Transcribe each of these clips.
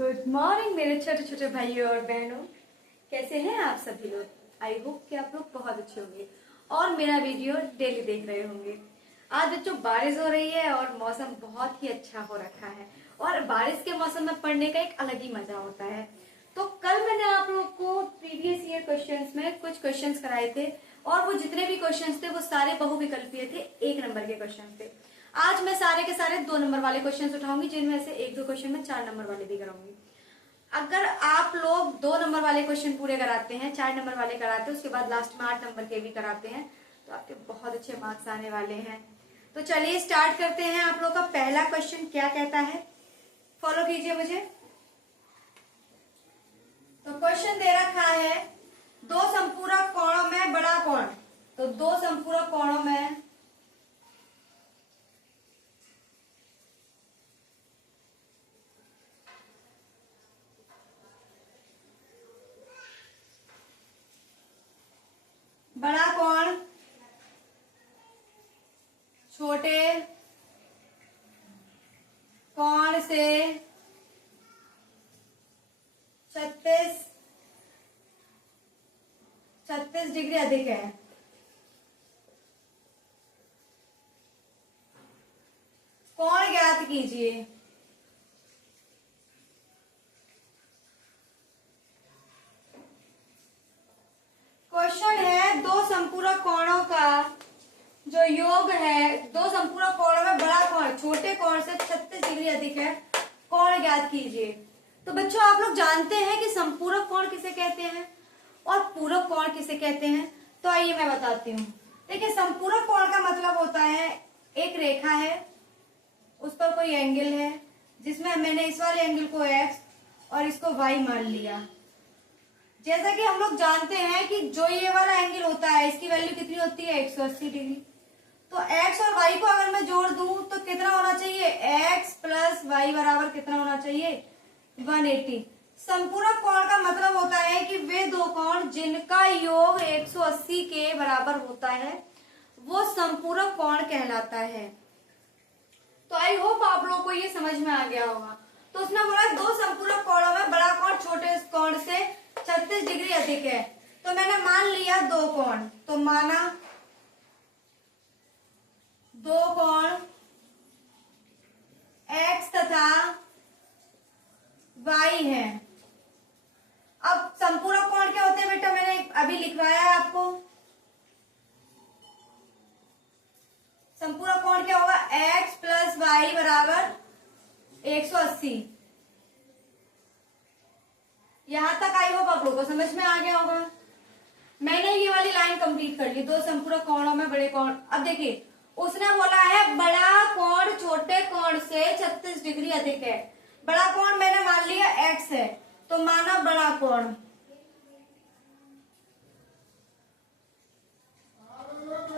Good morning मेरे छोटे छोटे भाइयों और बहनों। कैसे हैं आप सभी लोग। आई होप कि आप लोग बहुत अच्छे होंगे और मेरा वीडियो डेली देख रहे होंगे। आज बच्चों बारिश हो रही है और मौसम बहुत ही अच्छा हो रखा है और बारिश के मौसम में पढ़ने का एक अलग ही मजा होता है। तो कल मैंने आप लोग को प्रीवियस ईयर क्वेश्चंस में कुछ क्वेश्चंस कराए थे और वो जितने भी क्वेश्चंस थे वो सारे बहुविकल्पीय थे, 1 नंबर के क्वेश्चन थे। आज मैं सारे के सारे 2 नंबर वाले क्वेश्चंस उठाऊंगी, जिनमें से 1-2 क्वेश्चन में 4 नंबर वाले भी कराऊंगी। अगर आप लोग 2 नंबर वाले क्वेश्चन पूरे कराते हैं, 4 नंबर वाले कराते हैं, उसके बाद लास्ट में 8 नंबर के भी कराते हैं, तो आपके बहुत अच्छे मार्क्स आने वाले हैं। तो चलिए स्टार्ट करते हैं। आप लोग का पहला क्वेश्चन क्या कहता है, फॉलो कीजिए मुझे। तो क्वेश्चन दे रखा है, 2 संपूरक कोणों में बड़ा कोण। तो 2 संपूरक कोणों में बड़ा कोण छोटे कोण से 36 डिग्री अधिक है। कोण ज्ञात कीजिए। क्वेश्चन है, 2 संपूरक कोणों का जो योग है, 2 संपूरक कोणों में बड़ा कोण छोटे कोण से 36 डिग्री अधिक है, कोण ज्ञात कीजिए। तो बच्चों आप लोग जानते हैं कि संपूरक कोण किसे कहते हैं और पूरक कोण किसे कहते हैं। तो आइए मैं बताती हूँ। देखिए, संपूरक कोण का मतलब होता है एक रेखा है, उस पर कोई एंगल है, जिसमें मैंने इस वाले एंगल को x और इसको y मान लिया। जैसा कि हम लोग जानते हैं कि जो ये वाला एंगल होता है, इसकी वैल्यू कितनी होती है, 180 डिग्री। तो x और y को अगर मैं जोड़ दूं तो कितना होना चाहिए, x प्लस y बराबर कितना होना चाहिए, 180। संपूरक कोण का मतलब होता है कि वे 2 कोण जिनका योग 180 के बराबर होता है वो संपूरक कोण कहलाता है। तो आई होप आप लोग को ये समझ में आ गया होगा। तो उसने बोला 2 संपूरक कोणों में बड़ा कोण छोटे कोण से 36 डिग्री अधिक है। तो मैंने मान लिया 2 कोण, तो माना 2 कोण x तथा y है। अब संपूरक कोण क्या होते हैं बेटा, मैंने अभी लिखवाया है आपको। संपूरक कोण क्या होगा, x प्लस वाई बराबर 180। यहां तक आई होप आप लोगों को समझ में आ गया होगा। मैंने ये वाली लाइन कंप्लीट कर ली, 2 संपूरक कोणों में बड़े कोण। अब देखिए, उसने बोला है बड़ा कोण छोटे कोण से 36 डिग्री अधिक है। बड़ा कोण मैंने मान लिया x है, तो माना बड़ा कोण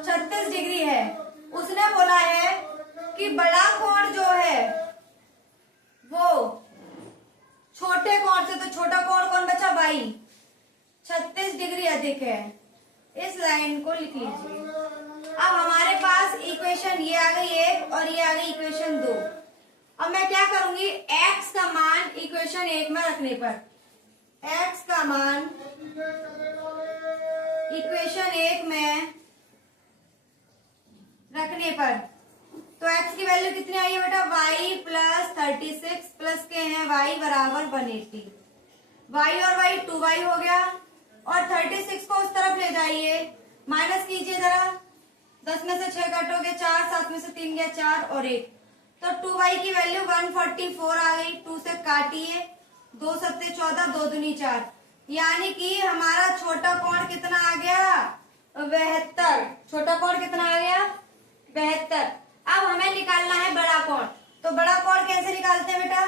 36 डिग्री है। उसने बोला है कि बड़ा कोण जो है वो छोटे कोण से, तो छोटा कोण कौन बचा, y, 36 डिग्री अधिक है। इस लाइन को लिख लीजिए। अब हमारे पास इक्वेशन ये आ गई 1 और ये आ गई इक्वेशन 2। अब मैं क्या करूंगी, x का मान इक्वेशन 1 में रखने पर, x का मान इक्वेशन 1 में रखने पर, तो x की वैल्यू कितनी आई है बेटा, y प्लस 36 प्लस के हैं y बराबर 180। y और y 2y हो गया और 36 को उस तरफ ले जाइए, माइनस कीजिए जरा। 10 में से 6 काटोगे 4, 7 में से 3 गया 4 और 1, तो 2y की वैल्यू 144 आ गई। 2 से काटिए, 2 सत्ते 14, 2 दूनी 4, यानी कि हमारा छोटा कोण कितना आ गया, 72। छोटा कोण कितना आ गया, 72। अब हमें निकालना है बड़ा कोण। तो बड़ा कोण कैसे निकालते हैं बेटा,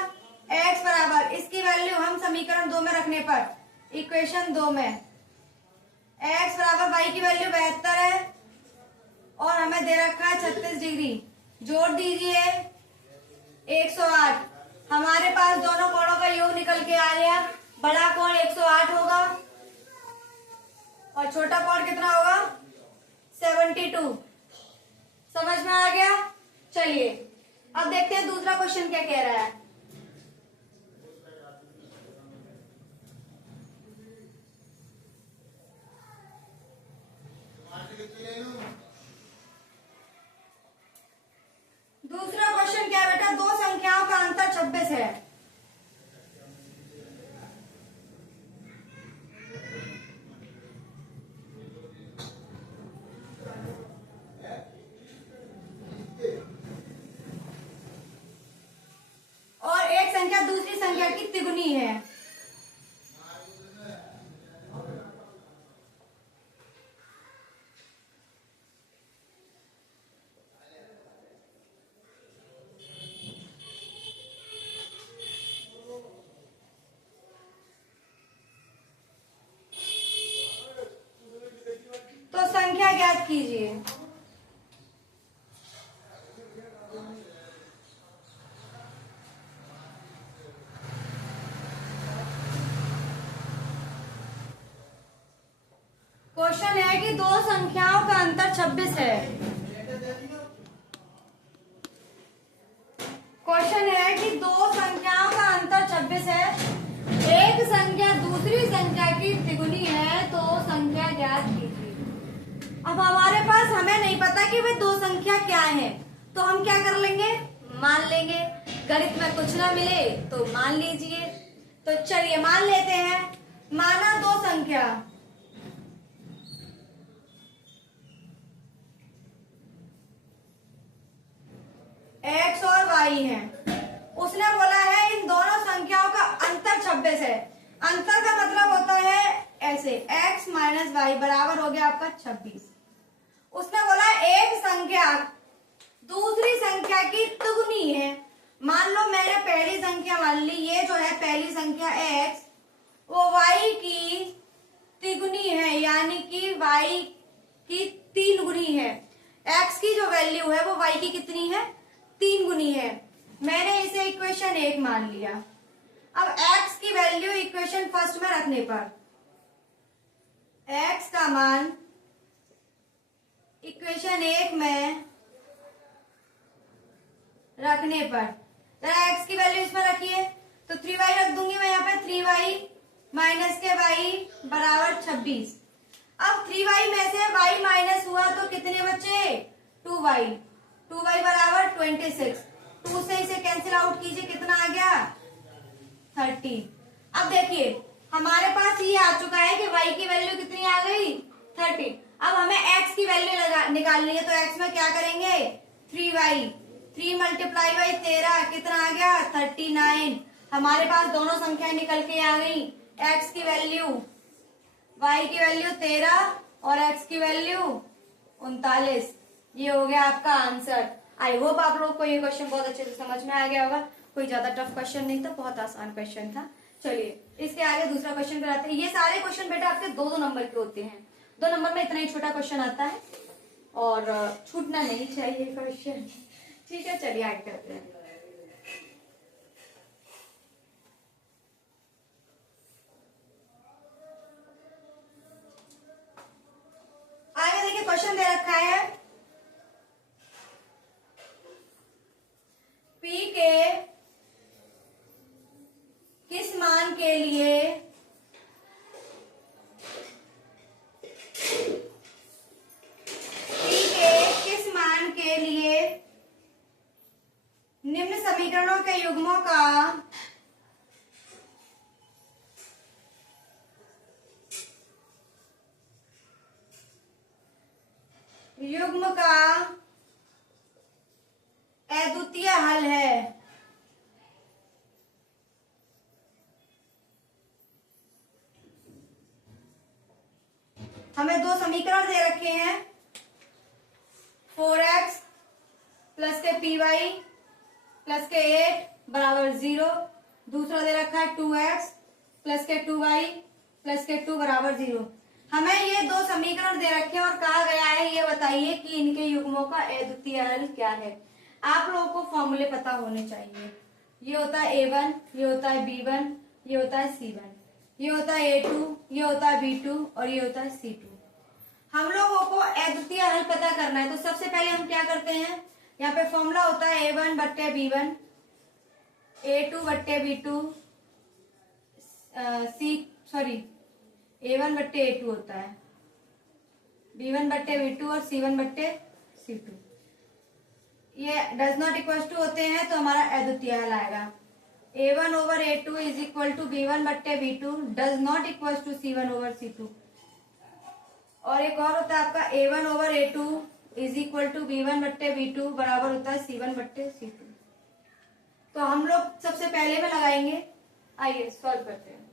x बराबर, इसकी वैल्यू हम समीकरण 2 में रखने पर, इक्वेशन 2 में x बराबर y की वैल्यू 72 है और हमें दे रखा है 36 डिग्री। जोड़ दीजिए 108। हमारे पास दोनों कोणों का योग निकल के आ गया। बड़ा कोण 108 होगा और छोटा कोण कितना होगा, 72। समझ में आ गया। चलिए अब देखते हैं दूसरा क्वेश्चन क्या कह रहा है। 26 है। और एक संख्या दूसरी संख्या की तिगुनी है। तो संख्या ज्ञात कीजिए। क्वेश्चन है कि दो संख्याओं का अंतर 26 है। क्वेश्चन है कि दो संख्याओं का अंतर 26 है, एक संख्या दूसरी संख्या की तिगुनी है, तो संख्या ज्ञात कीजिए। अब हमारे पास हमें नहीं पता कि वे दो संख्या क्या है, तो हम क्या कर लेंगे, मान लेंगे। गणित में कुछ ना मिले तो मान लीजिए। तो चलिए मान लेते हैं। माना दो संख्या x और y है। उसने बोला है इन दोनों संख्याओं का अंतर 26 है। अंतर का मतलब होता है ऐसे, x माइनस वाई बराबर हो गया आपका 26। उसने बोला एक संख्या दूसरी संख्या की तिगुनी है। मान लो मैंने पहली संख्या मान ली, ये जो है पहली संख्या x, वो y की तिगुनी है, यानी कि y की 3 गुनी है। x की जो वैल्यू है वो y की कितनी है, 3 गुनी है। मैंने इसे इक्वेशन 1 मान लिया। अब x की वैल्यू इक्वेशन फर्स्ट में रखने पर, x का मान इक्वेशन 1 में रखने पर, जरा x की वैल्यू इसमें रखिए, तो 3y रख दूंगी मैं यहाँ पे, 3y माइनस के y बराबर 26। अब 3y में से y माइनस हुआ तो कितने बचे, 2y, 2y बराबर 26। 2 से इसे कैंसिल आउट कीजिए, कितना आ गया, 30। अब देखिए हमारे पास ये आ चुका है कि y की वैल्यू कितनी आ गई, 30। अब हमें x की वैल्यू निकालनी है, तो x में क्या करेंगे, 3y, 3 मल्टीप्लाई बाई 13 कितना आ गया, 39। हमारे पास दोनों संख्याएं निकल के आ गई। x की वैल्यू, y की वैल्यू 13 और x की वैल्यू 39। ये हो गया आपका आंसर। आई होप आप लोग को ये क्वेश्चन बहुत अच्छे से समझ में आ गया होगा। कोई ज्यादा टफ क्वेश्चन नहीं था, बहुत आसान क्वेश्चन था। चलिए इसके आगे दूसरा क्वेश्चन कराते हैं। ये सारे क्वेश्चन बेटा आपके 2-2 नंबर के होते हैं। 2 नंबर में इतना ही छोटा क्वेश्चन आता है और छूटना नहीं चाहिए क्वेश्चन। ठीक है, चलिए आगे करते हैं। आगे देखिए क्वेश्चन दे रखा है, P के किस मान के लिए P के किस मान के लिए निम्न समीकरणों के युग्मों का अद्वितीय हल है। हमें 2 समीकरण दे रखे हैं, 4x प्लस के py प्लस के 8 बराबर 0। दूसरा दे रखा है 2x प्लस के 2y प्लस के 2 बराबर 0। हमें ये 2 समीकरण दे रखे हैं और कहा गया है ये बताइए कि इनके युग्मों का अद्वितीय हल क्या है। आप लोगों को फॉर्मूले पता होने चाहिए। ये होता है a1, ये होता है b1, ये होता है c1, ये होता है a2, ये होता है b2 और ये होता है c2। हम लोगों को अद्वितीय हल पता करना है, तो सबसे पहले हम क्या करते हैं, यहाँ पे फॉर्मूला होता है a1 बट्टे b1, a2 बट्टे b2, a1 बट्टे a2 होता है, b1 बट्टे b2 और c1 बट्टे c2। ये डज नॉट इक्वल टू होते हैं तो हमारा अद्वितीय हल आएगा। A1 over A2 is equal to B1 बट्टे B2 does not equal to C1 over C2। और एक और होता है आपका A1 over A2 is equal to B1 बट्टे B2 बराबर होता है C1 बट्टे C2। तो हम लोग सबसे पहले में लगाएंगे, आइए सॉल्व करते हैं।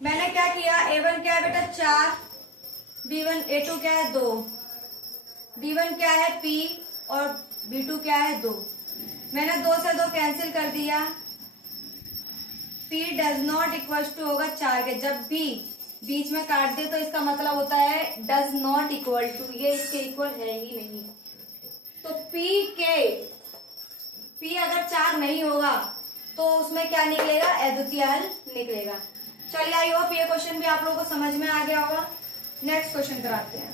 मैंने क्या किया, A1 क्या है बेटा 4, B1 A2 क्या है 2, B1 क्या है P और B2 क्या है 2। मैंने 2 से 2 कैंसिल कर दिया, P does not equal to होगा 4 के। जब भी बीच में काट दे तो इसका मतलब होता है डज नॉट इक्वल टू, ये इसके इक्वल है ही नहीं। तो P अगर 4 नहीं होगा तो उसमें क्या निकलेगा, अद्वितीय हल निकलेगा। चलिए आई होप ये क्वेश्चन भी आप लोगों को समझ में आ गया होगा। नेक्स्ट क्वेश्चन कराते हैं।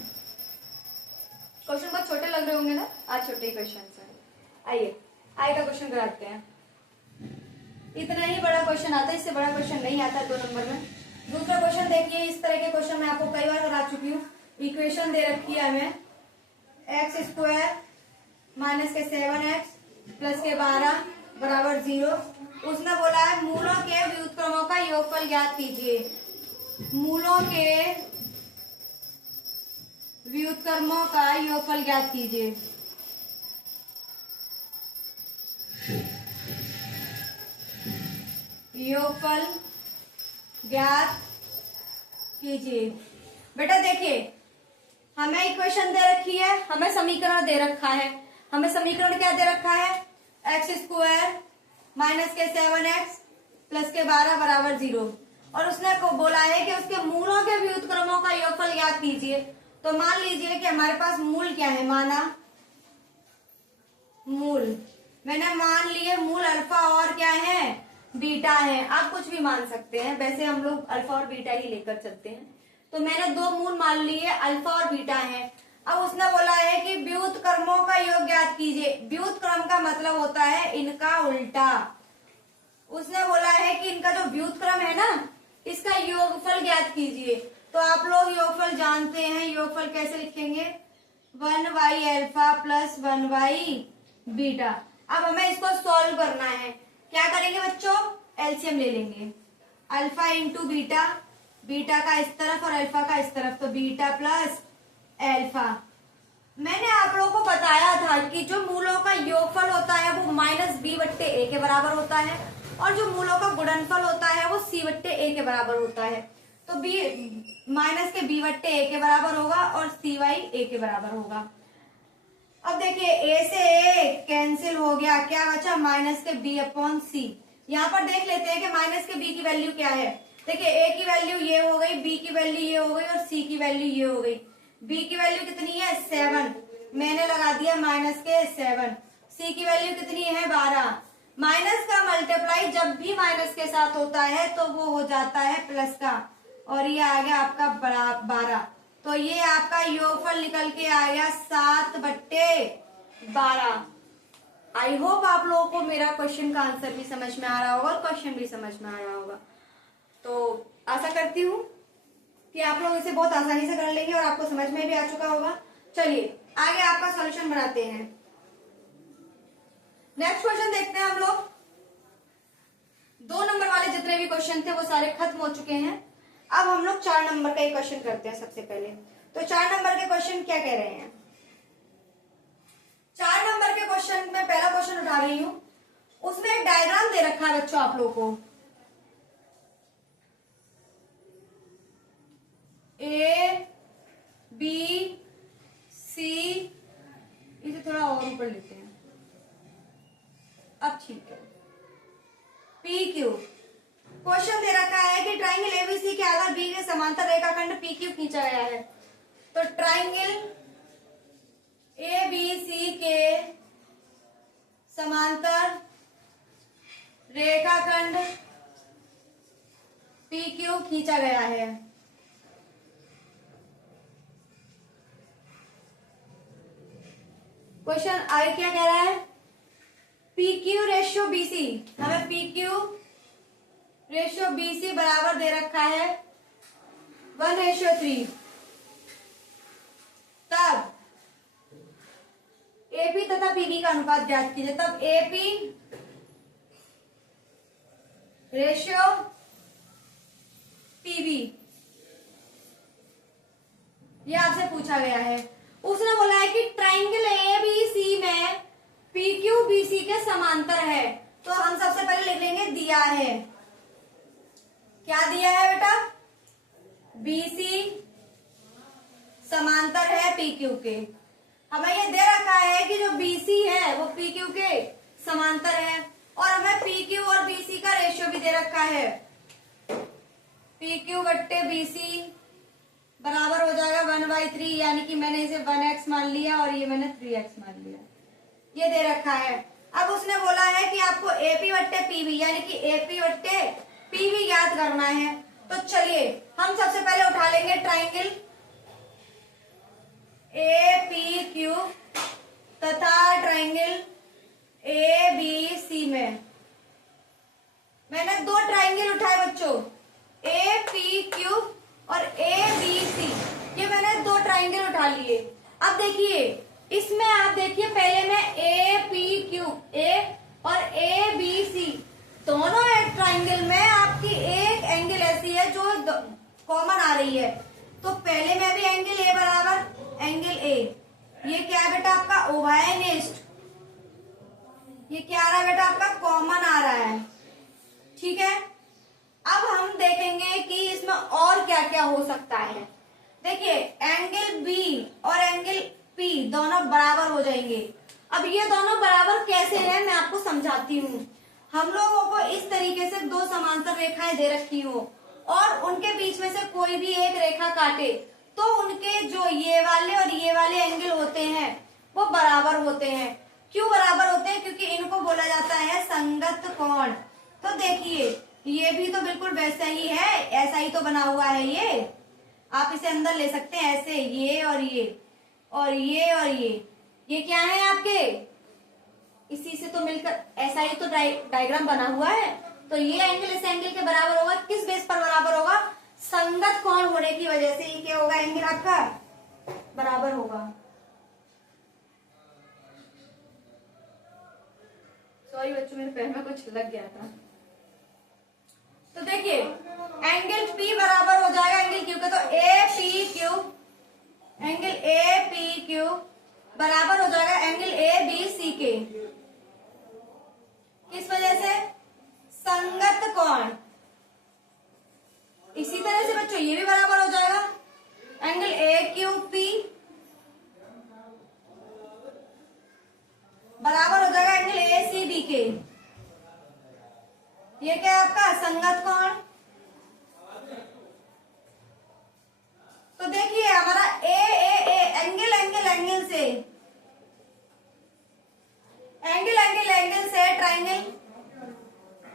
क्वेश्चन बहुत छोटे लग रहे होंगे ना, आज छोटे ही क्वेश्चन है। आइए आई का क्वेश्चन कराते हैं। इतना ही बड़ा क्वेश्चन आता है, इससे बड़ा क्वेश्चन नहीं आता 2 नंबर में। दूसरा क्वेश्चन देखिए, इस तरह के क्वेश्चन मैं आपको कई बार करा चुकी हूँ। इक्वेशन दे रखी है हमें x स्क्वायर माइनस के 7x प्लस के 12 बराबर 0। उसने बोला है मूलों के व्युत्क्रमों का योगफल ज्ञात कीजिए। मूलों के व्युत्क्रमों का योगफल ज्ञात कीजिए। योगफल ज्ञात कीजिए। बेटा देखिए, हमें इक्वेशन दे रखी है, हमें समीकरण दे रखा है। हमें समीकरण क्या दे रखा है, एक्स स्क्वायर माइनस के 7x प्लस के 12 बराबर 0। और उसने को बोला है कि उसके मूलों के व्युत्क्रमों का योगफल ज्ञात कीजिए। तो मान लीजिए कि हमारे पास मूल क्या है, माना मूल, मैंने मान लिए मूल अल्फा और क्या है, बीटा है। आप कुछ भी मान सकते हैं, वैसे हम लोग अल्फा और बीटा ही लेकर चलते हैं। तो मैंने 2 मूल मान लिए, अल्फा और बीटा है। अब उसने बोला है कि व्युत्क्रमों का योग ज्ञात कीजिए। व्युत्क्रम का मतलब होता है इनका उल्टा। उसने बोला है कि इनका जो व्युत्क्रम है ना, इसका योगफल ज्ञात कीजिए। तो आप लोग योगफल जानते हैं, योगफल कैसे लिखेंगे, 1y alpha plus 1y beta. अब हमें इसको सॉल्व करना है। क्या करेंगे बच्चों, एलसीएम ले लेंगे। अल्फा इंटू बीटा, बीटा का इस तरफ और अल्फा का इस तरफ, तो बीटा प्लस अल्फा। मैंने आप लोगों को बताया था कि जो मूलों का योगफल होता है वो माइनस बी बट्टे ए के बराबर होता है, और जो मूलों का गुणनफल होता है वो सी बट्टे ए के बराबर होता है। तो बी माइनस के बी बट्टे ए के बराबर होगा और सी वाई ए के बराबर होगा। अब देखिए ए से ए कैंसिल हो गया, क्या बचा, माइनस के बी अपॉन सी। यहाँ पर देख लेते हैं कि माइनस के बी की वैल्यू क्या है। देखिए ए की वैल्यू ये हो गई, बी की वैल्यू ये हो गई और सी की वैल्यू ये हो गई। बी की वैल्यू कितनी है 7, मैंने लगा दिया माइनस के 7। सी की वैल्यू कितनी है 12। माइनस का मल्टीप्लाई जब भी माइनस के साथ होता है तो वो हो जाता है प्लस का, और ये आ गया आपका 12। तो ये आपका योगफल निकल के आ गया 7/12। आई होप आप लोगों को मेरा क्वेश्चन का आंसर भी समझ में आ रहा होगा और क्वेश्चन भी समझ में आ रहा होगा। तो आशा करती हूँ कि आप लोग इसे बहुत आसानी से कर लेंगे और आपको समझ में भी आ चुका होगा। चलिए आगे आपका सॉल्यूशन बनाते हैं। नेक्स्ट क्वेश्चन देखते हैं हम लोग। 2 नंबर वाले जितने भी क्वेश्चन थे वो सारे खत्म हो चुके हैं। अब हम लोग 4 नंबर का एक क्वेश्चन करते हैं सबसे पहले। तो 4 नंबर के क्वेश्चन क्या कह रहे हैं, 4 नंबर के क्वेश्चन में पहला क्वेश्चन उठा रही हूं। उसमें एक डायग्राम दे रखा है बच्चों आप लोगों को, ए बी सी, इसे थोड़ा और ऊपर लेते हैं, अब ठीक है। पी क्यू क्वेश्चन दे रखा है कि ट्राइंगल एबीसी के आधार बी के समांतर रेखाखंड पी क्यू खींचा गया है। तो ट्राइंगल एबीसी के समांतर रेखाखंड पी क्यू खींचा गया है। क्वेश्चन आगे क्या कह रहा है, पी क्यू रेशियो बीसी, हमें पी क्यू रेशियो बीसी बराबर दे रखा है 1:3। तब एपी तथा पीबी का अनुपात ज्ञात कीजिए। तब एपी रेशियो पीबी, ये आपसे पूछा गया है। उसने बोला है कि ट्राइंगल एबीसी में पीक्यू बीसी के समांतर है। तो हम सबसे पहले लिख लेंगे दिया है, क्या दिया है बेटा, बीसी समांतर है पीक्यू के। हमें ये दे रखा है कि जो बीसी है वो पीक्यू के समांतर है, और हमें पीक्यू और बीसी का रेशियो भी दे रखा है। पीक्यू बट्टे बीसी बराबर हो जाएगा 1/3, यानी कि मैंने इसे 1x मान लिया और ये मैंने 3x मान लिया, ये दे रखा है। अब उसने बोला है कि आपको एपी बट्टे पीबी यानी कि एपी बट्टे पीबी ज्ञात करना है। तो चलिए हम सबसे पहले उठा लेंगे ट्राइंगल एपीक्यू तथा ट्राइंगल एबीसी में। मैंने दो ट्राइंगल उठाए बच्चों, एपीक्यू और एबीसी, ये मैंने दो ट्राइंगल उठा लिए। अब देखिए इसमें आप देखिए पहले मैं एपीक्यू ए और एबीसी दोनों एक ट्राइंगल में आपकी एक एंगल ऐसी है जो कॉमन आ रही है। तो पहले में भी एंगल ए बराबर एंगल ए, ये क्या है बेटा आपका ओवाइनिस्ट, ये क्या आ रहा है बेटा आपका कॉमन आ रहा है, ठीक है। अब हम देखेंगे कि इसमें और क्या क्या हो सकता है। देखिए एंगल बी और एंगल पी दोनों बराबर हो जाएंगे। अब ये दोनों बराबर कैसे हैं मैं आपको समझाती हूँ। हम लोगों को इस तरीके से दो समांतर रेखाएं दे रखी हो और उनके बीच में से कोई भी एक रेखा काटे तो उनके जो ये वाले और ये वाले एंगल होते हैं वो बराबर होते हैं। क्यों बराबर होते हैं? क्योंकि इनको बोला जाता है संगत कोण। तो देखिए ये भी तो बिल्कुल वैसा ही है, ऐसा ही तो बना हुआ है। ये आप इसे अंदर ले सकते हैं ऐसे, ये और ये और ये और ये क्या है आपके, इसी से तो मिलकर ऐसा ही तो डायग्राम बना हुआ है। तो ये एंगल इस एंगल के बराबर होगा। किस बेस पर बराबर होगा? संगत कोण होने की वजह से ये क्या होगा, एंगल आपका बराबर होगा। सॉरी बच्चों मेरे पैर में कुछ लग गया था। तो देखिए एंगल P बराबर हो जाएगा एंगल Q का। तो APQ एंगल APQ बराबर हो जाएगा एंगल ABC के। किस वजह से? संगत कोण। इसी तरह से बच्चों ये भी बराबर हो जाएगा एंगल AQP बराबर हो जाएगा एंगल ACB के। ये क्या है आपका संगत कोण। तो देखिए हमारा एंगल से ट्राइंगल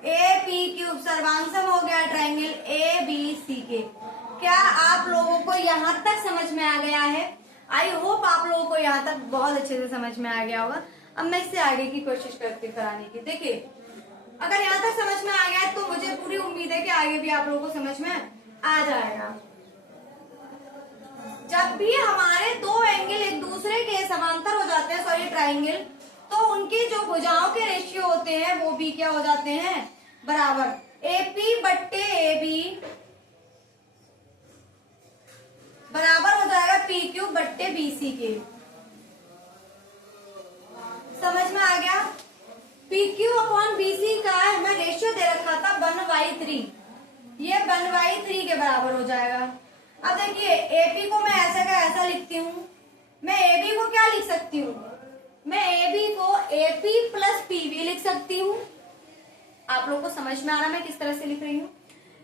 APQ सर्वांगसम हो गया ट्राइंगल ABC के। क्या आप लोगों को यहाँ तक समझ में आ गया है? आई होप आप लोगों को यहाँ तक बहुत अच्छे से समझ में आ गया होगा। अब मैं इससे आगे की कोशिश करती हूँ कराने की। देखिए अगर यहाँ तक समझ में आ गया तो मुझे पूरी उम्मीद है कि आगे भी आप लोगों को समझ में आ जाएगा। जब भी हमारे दो एंगल एक दूसरे के समांतर हो जाते हैं, सॉरी ट्राइंगल, तो उनकी जो भुजाओं के रेशियो होते हैं वो भी क्या हो जाते हैं, बराबर। AP बट्टे AB बराबर हो जाएगा PQ बट्टे BC के। समझ में आ गया? PQ अपॉन BC का हमें रेशियो दे रखा था 1/3, ये 1/3 के बराबर हो जाएगा। अब देखिए AP को मैं ऐसे का ऐसा लिखती हूँ। मैं AB को क्या लिख सकती हूँ? मैं AB को AP प्लस PB लिख सकती हूँ। आप लोग को समझ में आ रहा मैं किस तरह से लिख रही हूँ?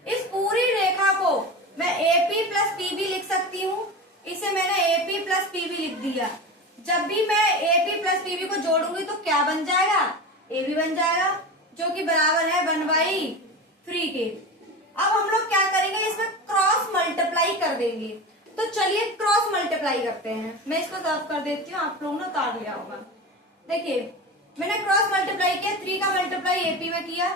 इस पूरी रेखा को मैं AP प्लस PB लिख सकती हूँ। इसे मैंने AP प्लस PB लिख दिया। जब भी मैं AP प्लस PB को जोड़ूंगी तो क्या बन जाएगा? AB बन जाएगा, जो कि बराबर है 1/3 के। अब हम लोग क्या करेंगे, इसमें क्रॉस मल्टीप्लाई कर देंगे। तो चलिए क्रॉस मल्टीप्लाई करते हैं। मैं इसको साफ कर देती हूँ, आप लोगों ने उतार लिया होगा। देखिए मैंने क्रॉस मल्टीप्लाई किया, 3 का मल्टीप्लाई AP में किया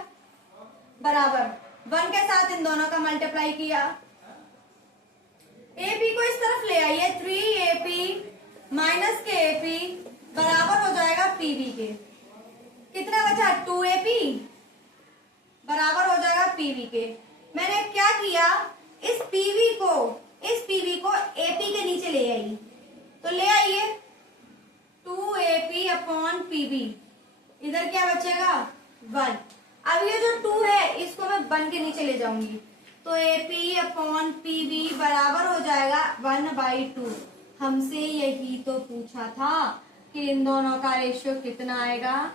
बराबर 1 के साथ इन दोनों का मल्टीप्लाई किया। AP को इस तरफ ले आइए, 3AP माइनस के AP बराबर हो जाएगा पीवी के। कितना बचा 2AP बराबर हो जाएगा पीवी के। मैंने क्या किया, इस पीवी को एपी के नीचे ले आई, तो ले आइए 2AP अपॉन पीवी, इधर क्या बचेगा 1। अब ये जो 2 है इसको मैं 1 के नीचे ले जाऊंगी, तो AP अपॉन पीवी बराबर हो जाएगा 1/2। हमसे यही तो पूछा था कि इन दोनों का रेशियो कितना आएगा,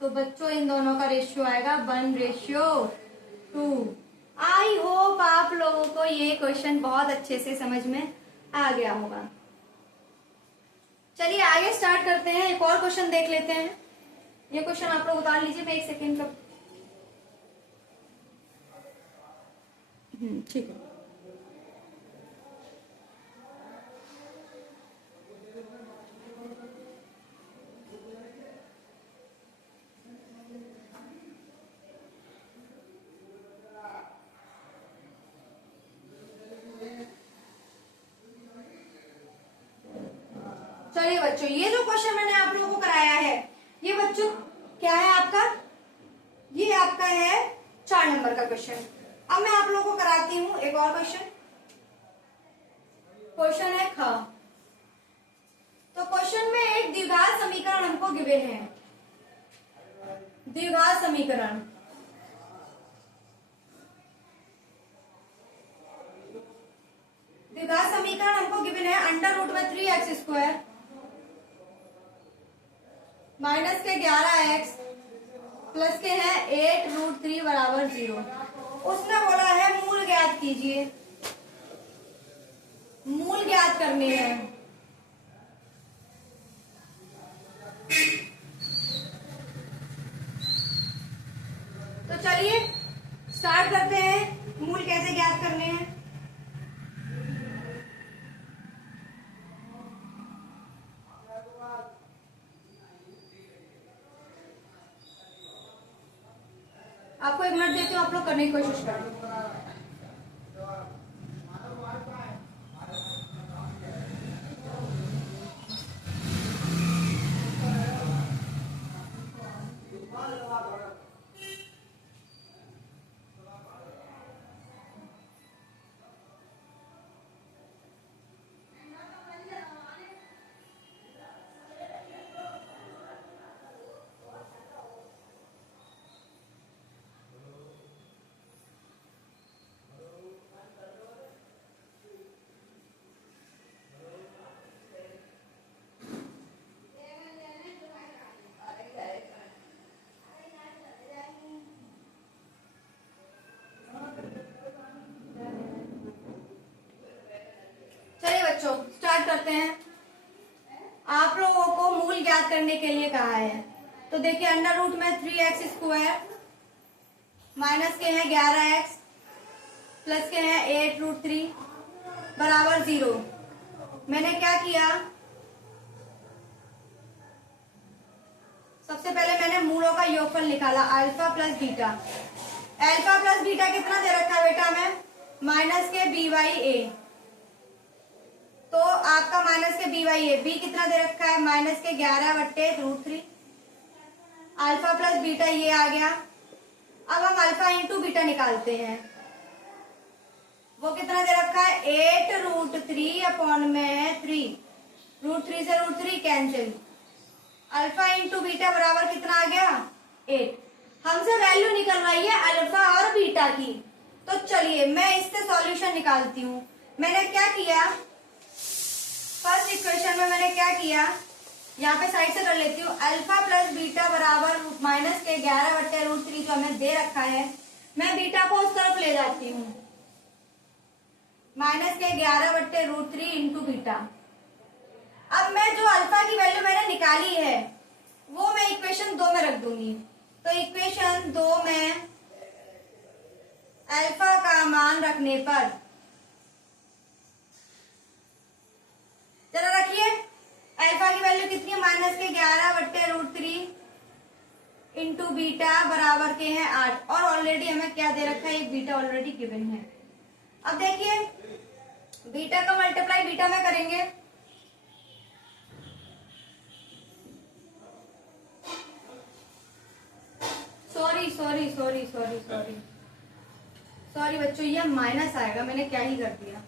तो बच्चों इन दोनों का रेशियो आएगा 1:2। आई होप आप लोगों को ये क्वेश्चन बहुत अच्छे से समझ में आ गया होगा। चलिए आगे स्टार्ट करते हैं, एक और क्वेश्चन देख लेते हैं। ये क्वेश्चन आप लोग उतार लीजिए, मैं 1 सेकेंड का। ठीक है। चलिए बच्चों, ये जो क्वेश्चन मैंने आप लोगों को कराया है, ये बच्चों क्या है आपका, ये आपका है 4 नंबर का क्वेश्चन। अब मैं आप लोगों को कराती हूं एक और क्वेश्चन। क्वेश्चन है ख। तो क्वेश्चन में एक द्विघात समीकरण हमको गिवन है, द्विघात समीकरण। द्विघात समीकरण हमको गिवन है √3x² माइनस के 11x प्लस के है 8√3 बराबर 0। उसने बोला है मूल ज्ञात कीजिए, मूल ज्ञात करने हैं। तो चलिए स्टार्ट करते हैं, मूल कैसे ज्ञात करने हैं। आपको 1 मिनट देती हूँ, आप लोग करने की कोशिश करें। बच्चों स्टार्ट करते हैं। आप लोगों को मूल ज्ञात करने के लिए कहा है, तो देखिए अंडर रूट में 3x² माइनस के हैं 11x प्लस के हैं 8√3 बराबर 0। मैंने क्या किया, सबसे पहले मैंने मूलों का योगफल निकाला, alpha plus beta. Alpha plus beta कितना दे रखा है बेटा में, माइनस के b/a। तो आपका माइनस के b/a, b कितना दे रखा है, माइनस के 11/√3। अल्फा प्लस बीटा ये आ गया। अब हम अल्फा इंटू बीटा निकालते हैं, वो कितना दे रखा है 8√3 अपॉन में 3, √3 से √3 कैंसिल। अल्फा इंटू बीटा बराबर कितना आ गया 8। हमसे वैल्यू निकलवाई है अल्फा और बीटा की, तो चलिए मैं इससे सॉल्यूशन निकालती हूँ। मैंने क्या किया, फर्स्ट इक्वेशन में मैंने क्या किया, यहाँ पे साइड से कर लेती हूँ। अल्फा प्लस बीटा बराबर माइनस के 11/√3 जो हमें दे रखा है, मैं बीटा को उस तरफ ले जाती हूँ, माइनस के 11/√3 इंटू बीटा। अब मैं जो अल्फा की वैल्यू मैंने निकाली है वो मैं इक्वेशन 2 में रख दूंगी। तो इक्वेशन 2 में अल्फा का मान रखने पर, जरा रखिए, अल्फा की वैल्यू कितनी है, माइनस के 11/√3 इंटू बीटा बराबर के हैं 8। और ऑलरेडी हमें क्या दे रखा है, एक बीटा ऑलरेडी गिवन है। अब देखिए बीटा का मल्टीप्लाई बीटा में करेंगे, sorry sorry sorry sorry sorry बच्चों, ये माइनस आएगा, मैंने क्या ही कर दिया।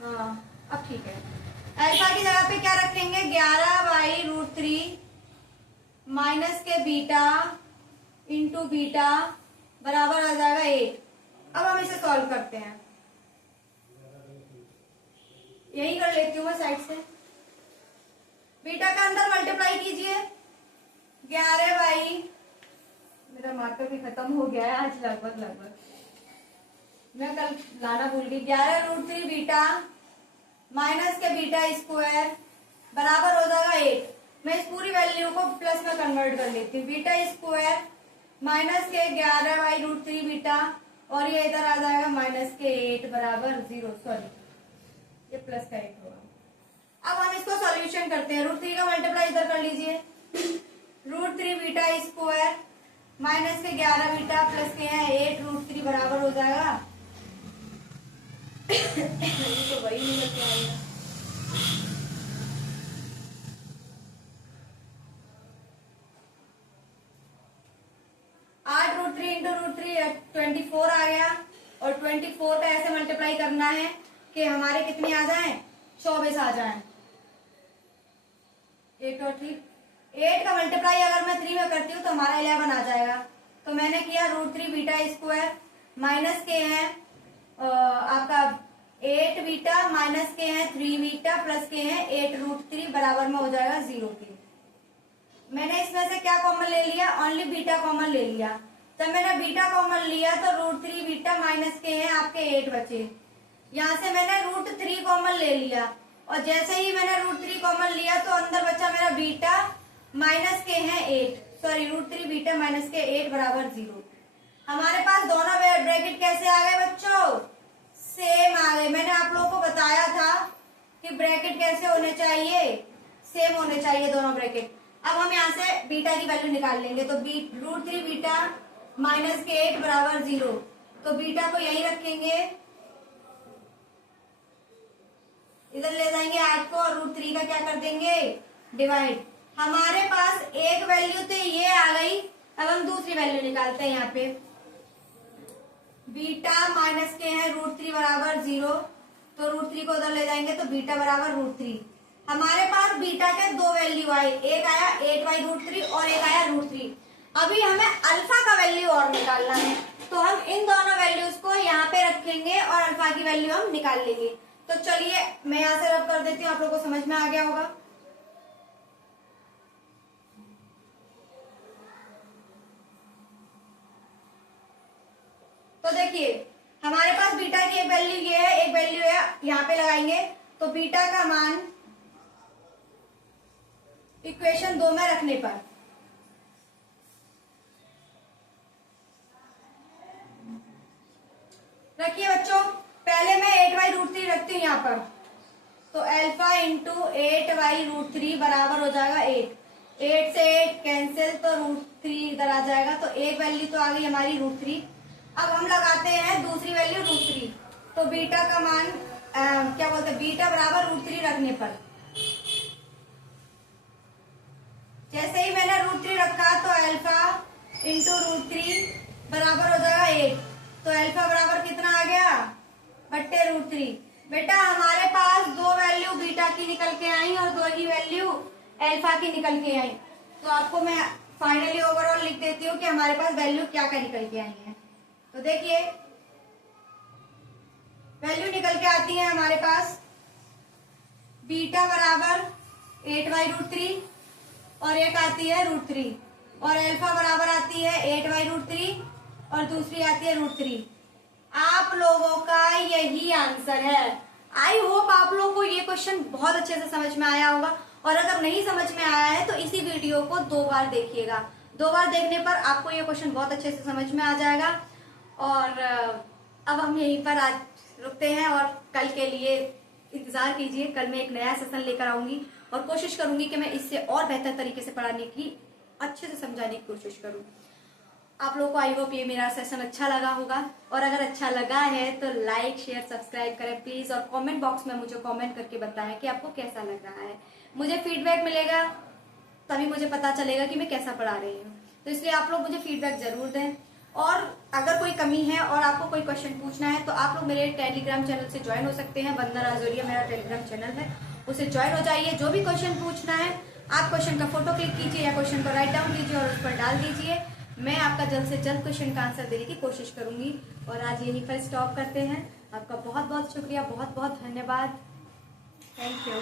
हाँ अब ठीक है। अल्फा की जगह पे क्या रखेंगे, 11/√3 माइनस के बीटा इंटू बीटा बराबर आ जाएगा 8। अब हम इसे सॉल्व करते हैं, यही कर लेती हूँ मैं साइड से। बीटा का अंदर मल्टीप्लाई कीजिए, 11 मेरा मार्कर भी खत्म हो गया है आज लगभग, मैं कल लाना भूल गई। 11√3 बीटा माइनस के बीटा स्क्वायर बराबर हो जाएगा 8। मैं इस पूरी वैल्यू को प्लस में कन्वर्ट कर लेती हूँ। बीटा स्क्वायर माइनस के 11/√3 बीटा, और ये इधर आ जाएगा माइनस के 8 बराबर 0। सॉरी, ये प्लस का 8 होगा। अब हम इसको सॉल्यूशन करते हैं। √3 का मल्टीप्लाई इधर कर लीजिए, √3 बीटा स्क्वायर माइनस के 11 बीटा प्लस के हैं 8 √3 बराबर हो जाएगा तो वही नहीं लेके आएगा। 8 √3 इंटू √3 24 आ गया, और 24 का ऐसे मल्टीप्लाई करना है कि हमारे कितने आ जाएं, 24 आ जाएं। 8 और 3, 8 का मल्टीप्लाई अगर मैं 3 में करती हूँ तो हमारा 11 आ जाएगा। तो मैंने किया √3 बीटा स्क्वायर माइनस के हैं आपका 8 बीटा माइनस के हैं 3 बीटा प्लस के हैं 8 √3 बराबर में हो जाएगा 0 के। मैंने इसमें से क्या कॉमन ले लिया, ओनली बीटा कॉमन ले लिया। जब मैंने बीटा कॉमन लिया तो √3 बीटा माइनस के हैं आपके 8 बचे। यहाँ से मैंने √3 कॉमन ले लिया, और जैसे ही मैंने √3 कॉमन लिया तो अंदर बचा मेरा बीटा माइनस के हैं 8, सॉरी √3 बीटा माइनस के 8 बराबर 0। हमारे पास दोनों ब्रैकेट कैसे आ गए बच्चों, सेम आ गए। मैंने आप लोगों को बताया था कि ब्रैकेट कैसे होने चाहिए, सेम होने चाहिए दोनों ब्रैकेट। अब हम यहाँ से बीटा की वैल्यू निकाल लेंगे, तो √3 बीटा माइनस के 8 बराबर 0, तो बीटा को यही रखेंगे, इधर ले जाएंगे 8 को, और √3 का क्या कर देंगे, डिवाइड। हमारे पास एक वैल्यू तो ये आ गई। अब हम दूसरी वैल्यू निकालते हैं। यहाँ पे बीटा माइनस के हैं √3 बराबर 0, तो √3 को उधर ले जाएंगे तो बीटा बराबर √3। हमारे पास बीटा के दो वैल्यू आए, एक आया 8/√3 और एक आया √3। अभी हमें अल्फा का वैल्यू और निकालना है, तो हम इन दोनों वैल्यूज को यहाँ पे रखेंगे और अल्फा की वैल्यू हम निकाल लेंगे। तो चलिए मैं यहाँ से रब कर देती हूँ, आप लोगों को समझ में आ गया होगा। तो देखिए हमारे पास बीटा की एक वैल्यू ये है, एक वैल्यू है, यहाँ पे लगाएंगे तो बीटा का मान इक्वेशन 2 में रखने पर रखिए बच्चों। पहले मैं 8/√3 रखती हूँ यहाँ पर, तो अल्फा इंटू 8/√3 बराबर हो जाएगा 8। 8 से 8 कैंसिल, तो √3 इधर आ जाएगा, तो एक वैल्यू तो आ गई हमारी √3। अब हम लगाते हैं दूसरी वैल्यू √3, तो बीटा का मान क्या बोलते हैं, बीटा बराबर √3 रखने पर जैसे ही मैंने √3 रखा तो अल्फा इंटू √3 बराबर हो जाएगा 8। तो अल्फा बराबर कितना आ गया, बट्टे √3। बेटा हमारे पास दो वैल्यू बीटा की निकल के आई और दो ही वैल्यू अल्फा की निकल के आई। तो आपको मैं फाइनली ओवरऑल लिख देती हूँ कि हमारे पास वैल्यू क्या क्या निकल के आई है। तो देखिए वैल्यू निकल के आती है हमारे पास बीटा बराबर 8/√3 और एक आती है √3, और अल्फा बराबर आती है 8/√3 और दूसरी आती है √3। आप लोगों का यही आंसर है। आई होप आप लोगों को ये क्वेश्चन बहुत अच्छे से समझ में आया होगा, और अगर नहीं समझ में आया है तो इसी वीडियो को 2 बार देखिएगा। 2 बार देखने पर आपको ये क्वेश्चन बहुत अच्छे से समझ में आ जाएगा। और अब हम यहीं पर आज रुकते हैं, और कल के लिए इंतजार कीजिए। कल मैं एक नया सेशन लेकर आऊंगी और कोशिश करूंगी कि मैं इससे और बेहतर तरीके से पढ़ाने की, अच्छे से समझाने की कोशिश करूं। आप लोगों को आई होप ये मेरा सेशन अच्छा लगा होगा, और अगर अच्छा लगा है तो लाइक शेयर सब्सक्राइब करें प्लीज, और कमेंट बॉक्स में मुझे कमेंट करके बताएं कि आपको कैसा लग रहा है। मुझे फीडबैक मिलेगा तभी मुझे पता चलेगा कि मैं कैसा पढ़ा रही हूँ। तो इसलिए आप लोग मुझे फीडबैक जरूर दें। और अगर कोई कमी है और आपको कोई क्वेश्चन पूछना है तो आप लोग मेरे टेलीग्राम चैनल से ज्वाइन हो सकते हैं। वंदना राजौरिया मेरा टेलीग्राम चैनल है, उसे ज्वाइन हो जाइए। जो भी क्वेश्चन पूछना है आप क्वेश्चन का फोटो क्लिक कीजिए या क्वेश्चन को राइट डाउन कीजिए और उस पर डाल दीजिए। मैं आपका जल्द से जल्द क्वेश्चन का आंसर देने की कोशिश करूंगी। और आज यहीं पर स्टॉप करते हैं। आपका बहुत बहुत शुक्रिया, बहुत बहुत धन्यवाद। Thank you.